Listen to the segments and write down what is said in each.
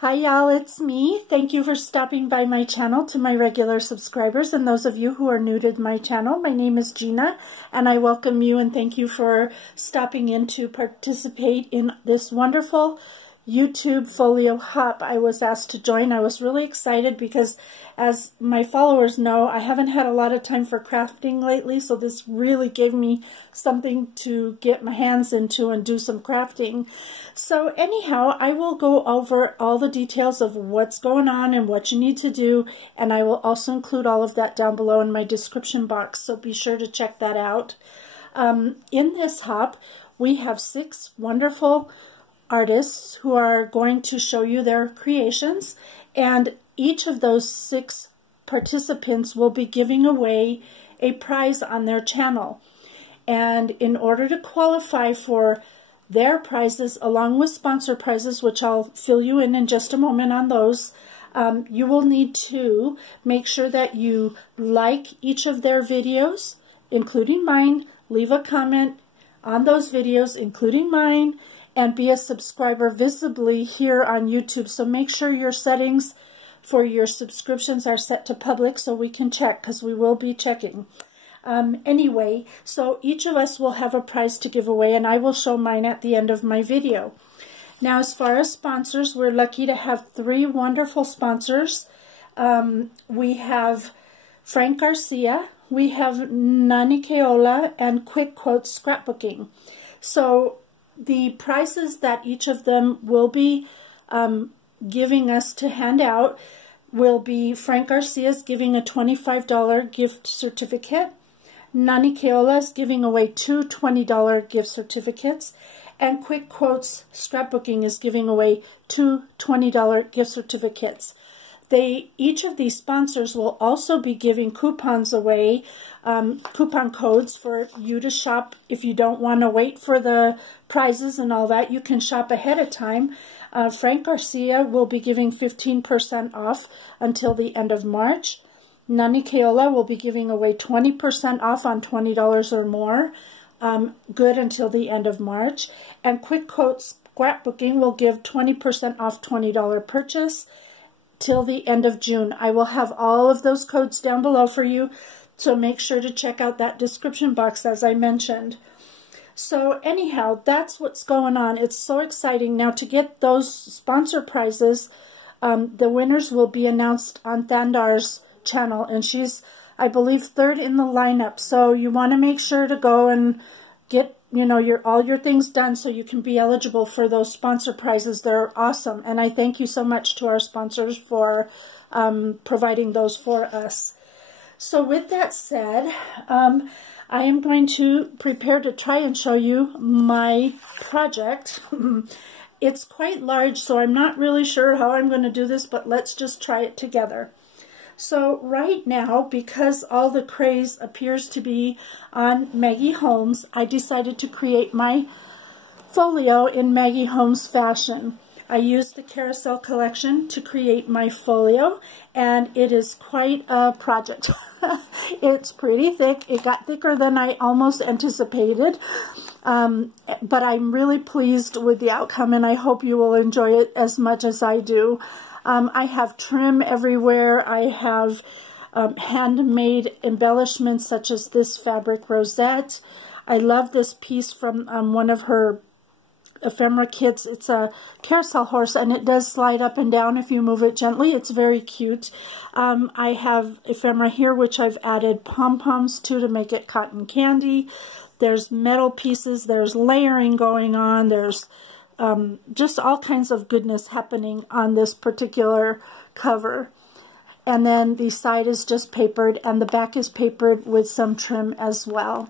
Hi y'all, it's me. Thank you for stopping by my channel. To my regular subscribers and those of you who are new to my channel, my name is Gina and I welcome you and thank you for stopping in to participate in this wonderful YouTube Folio Hop I was asked to join. I was really excited because, as my followers know, I haven't had a lot of time for crafting lately, so this really gave me something to get my hands into and do some crafting. So anyhow, I will go over all the details of what's going on and what you need to do, and I will also include all of that down below in my description box, so be sure to check that out. In this hop, we have 6 wonderful artists who are going to show you their creations, and each of those 6 participants will be giving away a prize on their channel. And in order to qualify for their prizes along with sponsor prizes, which I'll fill you in just a moment on those, you will need to make sure that you like each of their videos, including mine, leave a comment on those videos, including mine, and be a subscriber visibly here on YouTube. So make sure your settings for your subscriptions are set to public so we can check, because we will be checking. Anyway, so each of us will have a prize to give away, and I will show mine at the end of my video. Now, as far as sponsors, we're lucky to have 3 wonderful sponsors. We have Frank Garcia, we have Nani Keola, and Quick Quotes Scrapbooking. So the prizes that each of them will be giving us to hand out will be Frank Garcia's giving a $25 gift certificate, Nani Keola's giving away 2 $20 gift certificates, and Quick Quotes Scrapbooking is giving away 2 $20 gift certificates. Each of these sponsors will also be giving coupons away, coupon codes for you to shop. If you don't want to wait for the prizes and all that, you can shop ahead of time. Frank Garcia will be giving 15% off until the end of March. Nani Keola will be giving away 20% off on $20 or more, good until the end of March. And Quick Quotes Scrapbooking will give 20% off $20 purchase till the end of June. I will have all of those codes down below for you, so make sure to check out that description box as I mentioned. So anyhow, that's what's going on. It's so exciting. Now, to get those sponsor prizes, the winners will be announced on Thandar's channel, and she's, I believe, 3rd in the lineup. So you want to make sure to go and get all your things done so you can be eligible for those sponsor prizes. They're awesome, and I thank you so much to our sponsors for providing those for us. So with that said, I am going to prepare to try and show you my project. It's quite large, so I'm not really sure how I'm going to do this, but let's just try it together. So right now, because all the craze appears to be on Maggie Holmes, I decided to create my folio in Maggie Holmes fashion. I used the carousel collection to create my folio, and it is quite a project. It's pretty thick. It got thicker than I almost anticipated, but I'm really pleased with the outcome, and I hope you will enjoy it as much as I do. I have trim everywhere. I have handmade embellishments such as this fabric rosette. I love this piece from one of her ephemera kits. It's a carousel horse, and it does slide up and down if you move it gently. It's very cute. I have ephemera here, which I've added pom-poms to make it cotton candy. There's metal pieces. There's layering going on. There's just all kinds of goodness happening on this particular cover. And then the side is just papered, and the back is papered with some trim as well.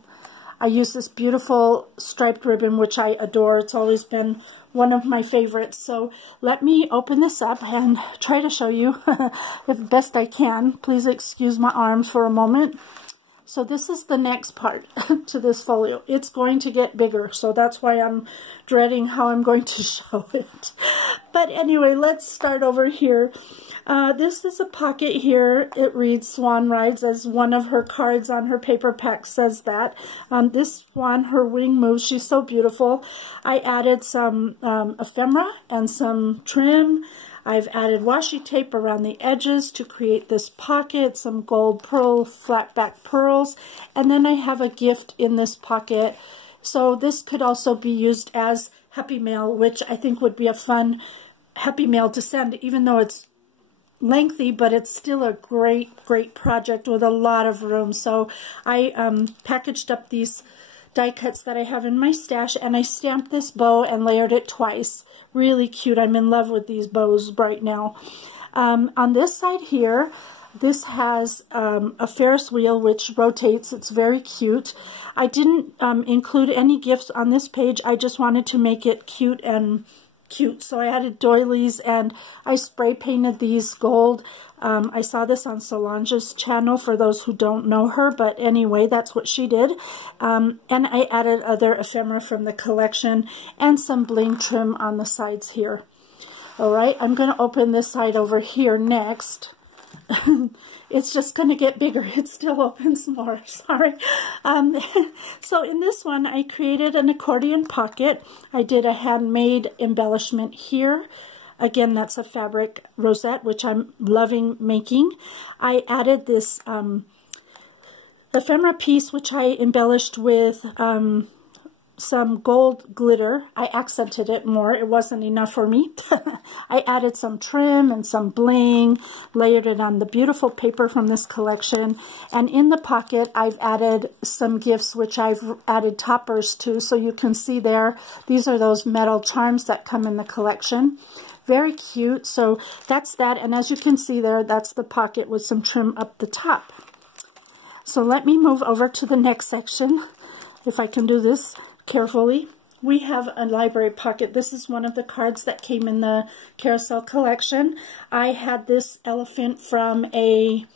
I use this beautiful striped ribbon, which I adore. It's always been one of my favorites. So let me open this up and try to show you if best I can. Please excuse my arms for a moment. So this is the next part to this folio. It's going to get bigger, so that's why I'm dreading how I'm going to show it. But anyway, let's start over here. This is a pocket here. It reads Swan Rides, as one of her cards on her paper pack says that. This swan, her wing moves. She's so beautiful. I added some ephemera and some trim. I've added washi tape around the edges to create this pocket, some gold pearl, flat back pearls, and then I have a gift in this pocket. So this could also be used as Happy Mail, which I think would be a fun Happy Mail to send, even though it's lengthy, but it's still a great project with a lot of room. So I packaged up these die cuts that I have in my stash, and I stamped this bow and layered it twice. Really cute. I'm in love with these bows right now. On this side here, this has a Ferris wheel which rotates. It's very cute. I didn't include any gifts on this page. I just wanted to make it cute and cute. So I added doilies and I spray painted these gold. I saw this on Solange's channel, for those who don't know her, but anyway, that's what she did. And I added other ephemera from the collection and some bling trim on the sides here. All right, I'm going to open this side over here next. It's just going to get bigger. It still opens more. Sorry. So in this one, I created an accordion pocket. I did a handmade embellishment here. Again, that's a fabric rosette, which I'm loving making. I added this ephemera piece, which I embellished with some gold glitter. I accented it more. It wasn't enough for me. I added some trim and some bling, layered it on the beautiful paper from this collection. And in the pocket, I've added some gifts, which I've added toppers to. So you can see there, these are those metal charms that come in the collection. Very cute. So that's that. And as you can see there, that's the pocket with some trim up the top. So let me move over to the next section, if I can do this carefully. We have a library pocket. This is one of the cards that came in the Carousel collection. I had this elephant from a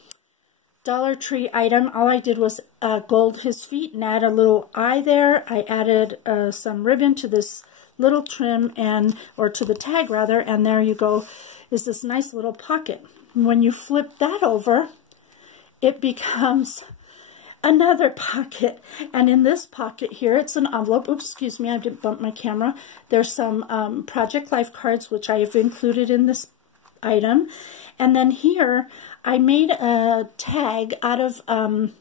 Dollar Tree item. All I did was gold his feet and add a little eye there. I added some ribbon to this little trim, or to the tag rather, and there you go, is this nice little pocket. And when you flip that over, it becomes another pocket. And in this pocket here, it's an envelope. Oops, excuse me, I didn't bump my camera. There's some Project Life cards, which I have included in this item. And then here, I made a tag out of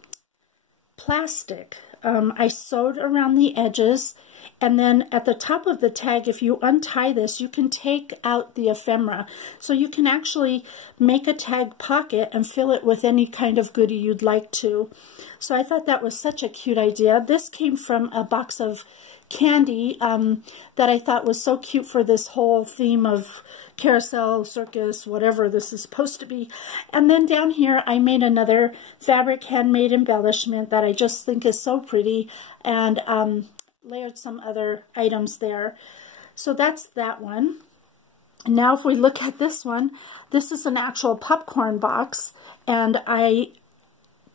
plastic. I sewed around the edges, and then at the top of the tag, if you untie this, you can take out the ephemera. So you can actually make a tag pocket and fill it with any kind of goodie you'd like to. So I thought that was such a cute idea. This came from a box of candy that I thought was so cute for this whole theme of carousel, circus, whatever this is supposed to be. And then down here, I made another fabric handmade embellishment that I just think is so pretty, and layered some other items there. So that's that one. Now if we look at this one, this is an actual popcorn box, and I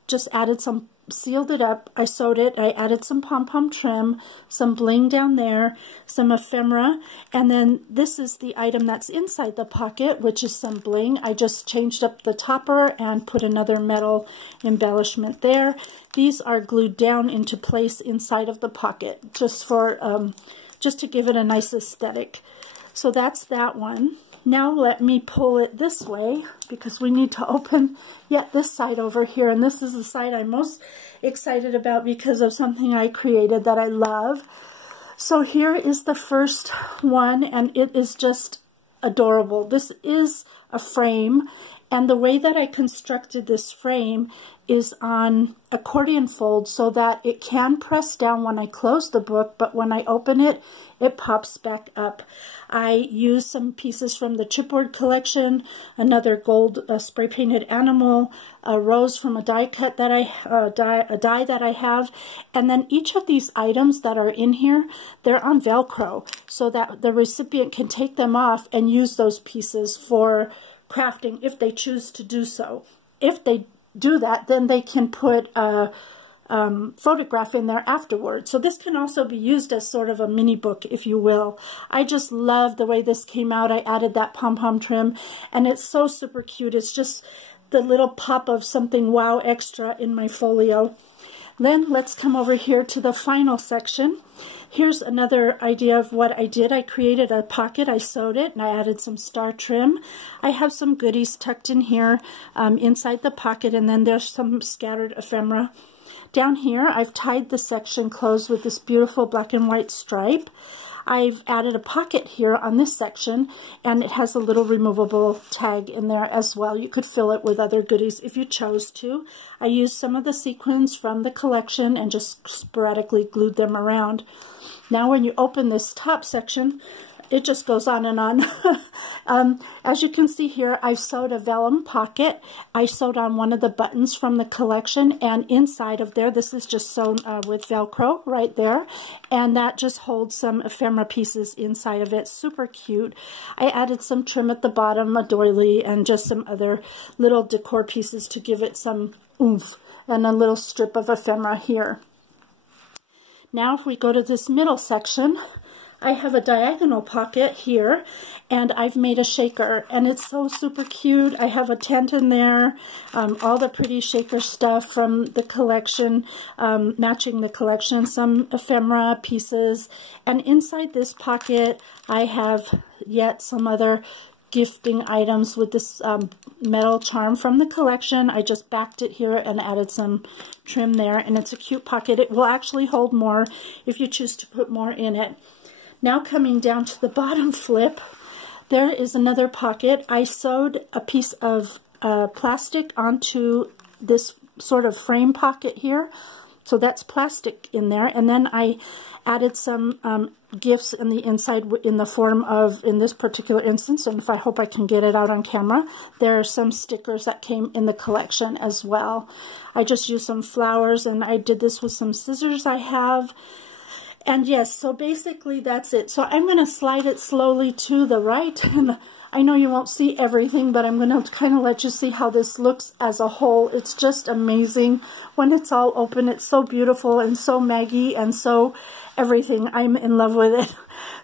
just added some, sealed it up, I sewed it, I added some pom-pom trim, some bling down there, some ephemera, and then this is the item that's inside the pocket, which is some bling. I just changed up the topper and put another metal embellishment there. These are glued down into place inside of the pocket, just for just to give it a nice aesthetic. So that's that one. Now let me pull it this way, because we need to open yet this side over here. And this is the side I'm most excited about because of something I created that I love. So here is the first one, and it is just adorable. This is a frame, and the way that I constructed this frame is on accordion fold so that it can press down when I close the book, but when I open it, it pops back up. I used some pieces from the chipboard collection, another gold spray painted animal, a rose from a die cut that a die that I have, and then each of these items that are in here, they're on Velcro so that the recipient can take them off and use those pieces for crafting if they choose to do so. If they do that, then they can put a photograph in there afterwards. So this can also be used as sort of a mini book, if you will. I just love the way this came out. I added that pom-pom trim, and it's so super cute. It's just the little pop of something wow extra in my folio. Then let's come over here to the final section. Here's another idea of what I did. I created a pocket, I sewed it, and I added some star trim. I have some goodies tucked in here inside the pocket, and then there's some scattered ephemera. Down here, I've tied the section closed with this beautiful black and white stripe. I've added a pocket here on this section, and it has a little removable tag in there as well. You could fill it with other goodies if you chose to. I used some of the sequins from the collection and just sporadically glued them around. Now when you open this top section, it just goes on and on. As you can see here, I've sewed a vellum pocket. I sewed on one of the buttons from the collection, and inside of there, this is just sewn with Velcro right there, and that just holds some ephemera pieces inside of it. Super cute. I added some trim at the bottom, a doily, and just some other little decor pieces to give it some oomph, and a little strip of ephemera here. Now if we go to this middle section, I have a diagonal pocket here, and I've made a shaker, and it's so super cute. I have a tent in there, all the pretty shaker stuff from the collection, matching the collection, some ephemera pieces, and inside this pocket I have yet some other gifting items with this metal charm from the collection. I just backed it here and added some trim there, and it's a cute pocket. It will actually hold more if you choose to put more in it. Now coming down to the bottom flip, there is another pocket. I sewed a piece of plastic onto this sort of frame pocket here. So that's plastic in there. And then I added some gifts in the inside in the form of, in this particular instance, and if I hope I can get it out on camera, there are some stickers that came in the collection as well. I just used some flowers, and I did this with some scissors I have. And yes, so basically that's it. So I'm going to slide it slowly to the right, and I know you won't see everything, but I'm going to kind of let you see how this looks as a whole. It's just amazing when it's all open. It's so beautiful and so Maggie and so everything. I'm in love with it.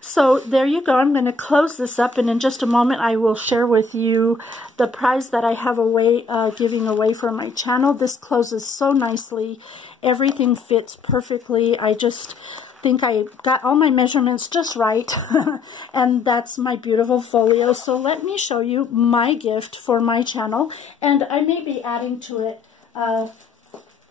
So there you go. I'm going to close this up, and in just a moment I will share with you the prize that I have giving away for my channel. This closes so nicely. Everything fits perfectly. I just think I got all my measurements just right, and that's my beautiful folio. So let me show you my gift for my channel, and I may be adding to it a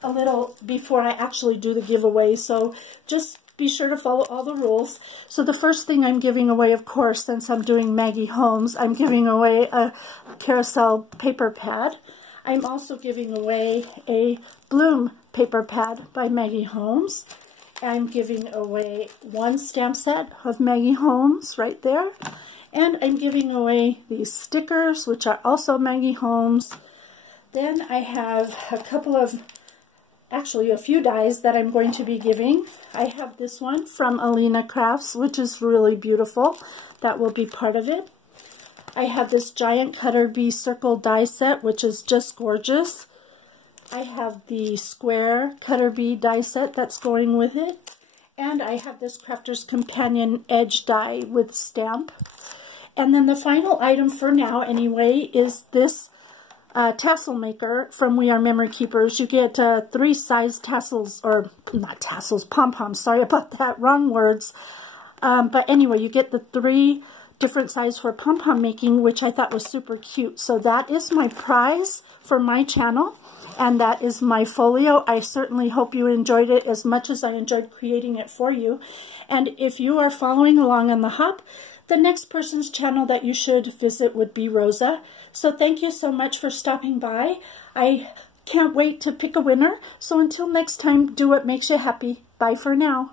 little before I actually do the giveaway, so just be sure to follow all the rules. So the first thing I'm giving away, of course, since I'm doing Maggie Holmes, I'm giving away a carousel paper pad. I'm also giving away a Bloom paper pad by Maggie Holmes. I'm giving away one stamp set of Maggie Holmes right there. And I'm giving away these stickers, which are also Maggie Holmes. Then I have a few dies that I'm going to be giving. I have this one from Alina Crafts, which is really beautiful. That will be part of it. I have this giant Cutter Bee circle die set, which is just gorgeous. I have the square Cutter Bee die set that's going with it. And I have this Crafter's Companion edge die with stamp. And then the final item for now, anyway, is this tassel maker from We Are Memory Keepers. You get 3 size tassels, or not tassels, pom-poms. Sorry about that, wrong words. But anyway, you get the 3 different size for pom-pom making, which I thought was super cute. So that is my prize for my channel, and that is my folio. I certainly hope you enjoyed it as much as I enjoyed creating it for you. And if you are following along on the hop, the next person's channel that you should visit would be Rosa. So thank you so much for stopping by. I can't wait to pick a winner. So until next time, do what makes you happy. Bye for now.